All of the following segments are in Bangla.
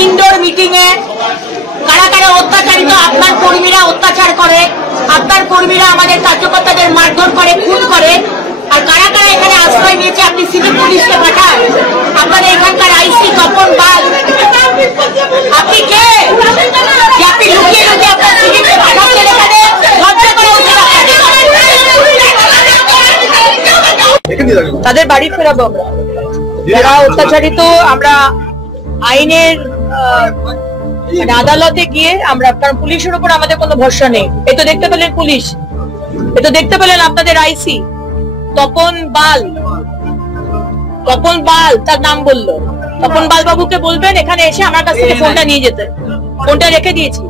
इंडोर मीटिंग कारा कारा अत्याचारित आपनार कर्मीरा अत्याचार करे आपनार कर्मीरा आमादेर कार्यकर्तादेर मारधर करे खून करे और कारा कारा एखाने आश्रय निয়েছে আপনি সিভিক পুলিশকে পাঠান আপনাদের এখানকার আইসি তপন বাল আপনি কে যে আপনি লুকিয়ে লুকিয়ে আপনার সিভিককে পাঠাচ্ছেন এখানে লজ্জা করে উঠে তাদের বাড়ি ফেরাবো আমরা যারা অত্যাচারিত আমরা আইনের মানে আদালতে গিয়ে আমরা কারণ পুলিশের উপর আমাদের কোনো ভরসা নেই। এই তো দেখতে পেলেন পুলিশ, এই তো দেখতে পেলেন আপনাদের আইসি তপন বাল তার নাম বললো। তপন বাল বাবুকে বলবেন এখানে এসে আমার কাছ থেকে ফোনটা নিয়ে যেতে, ফোনটা রেখে দিয়েছি।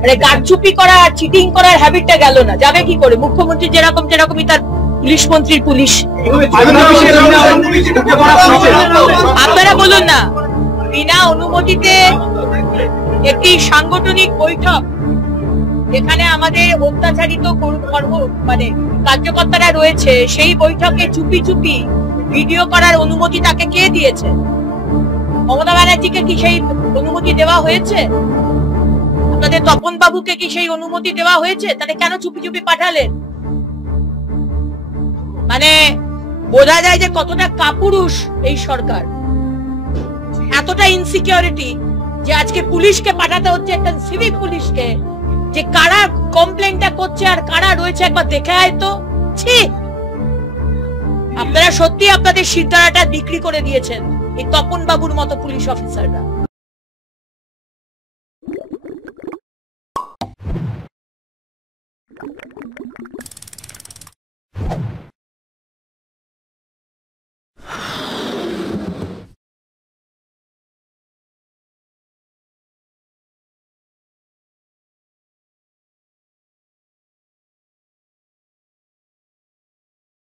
মানে কারচুপি করা আর চিটিং করার হ্যাবিটটা গেল না, যাবে কি করে? মুখ্যমন্ত্রী যেরকমই তার পুলিশ মন্ত্রীর পুলিশ। আপনারা বলুন না, বিনা অনুমতিতে একটি সাংগঠনিক বৈঠক যেখানে আমাদের অত্যাচারিত মানে কার্যকর্তারা রয়েছে, সেই বৈঠকে চুপি চুপি ভিডিও করার অনুমতি তাকে কে দিয়েছে? মমতা ব্যানার্জিকে কি সেই অনুমতি দেওয়া হয়েছে? আপনাদের তপন বাবুকে কি সেই অনুমতি দেওয়া হয়েছে? তাহলে কেন চুপি চুপি পাঠালেন? মানে বোঝা যায় যে কতটা কাপুরুষ এই সরকার, এতটা ইনসিকিউরিটি যে আজকে পুলিশকে পাঠাতে হচ্ছে, একটা সিভিক পুলিশকে, যে কারা কমপ্লেনটা করছে আর কারা রয়েছে একবার দেখে আয় তো। ছি, আপনারা সত্যি আপনাদের সিদ্ধারাটা বিক্রি করে দিয়েছেন এই তপন বাবুর মতো পুলিশ অফিসাররা।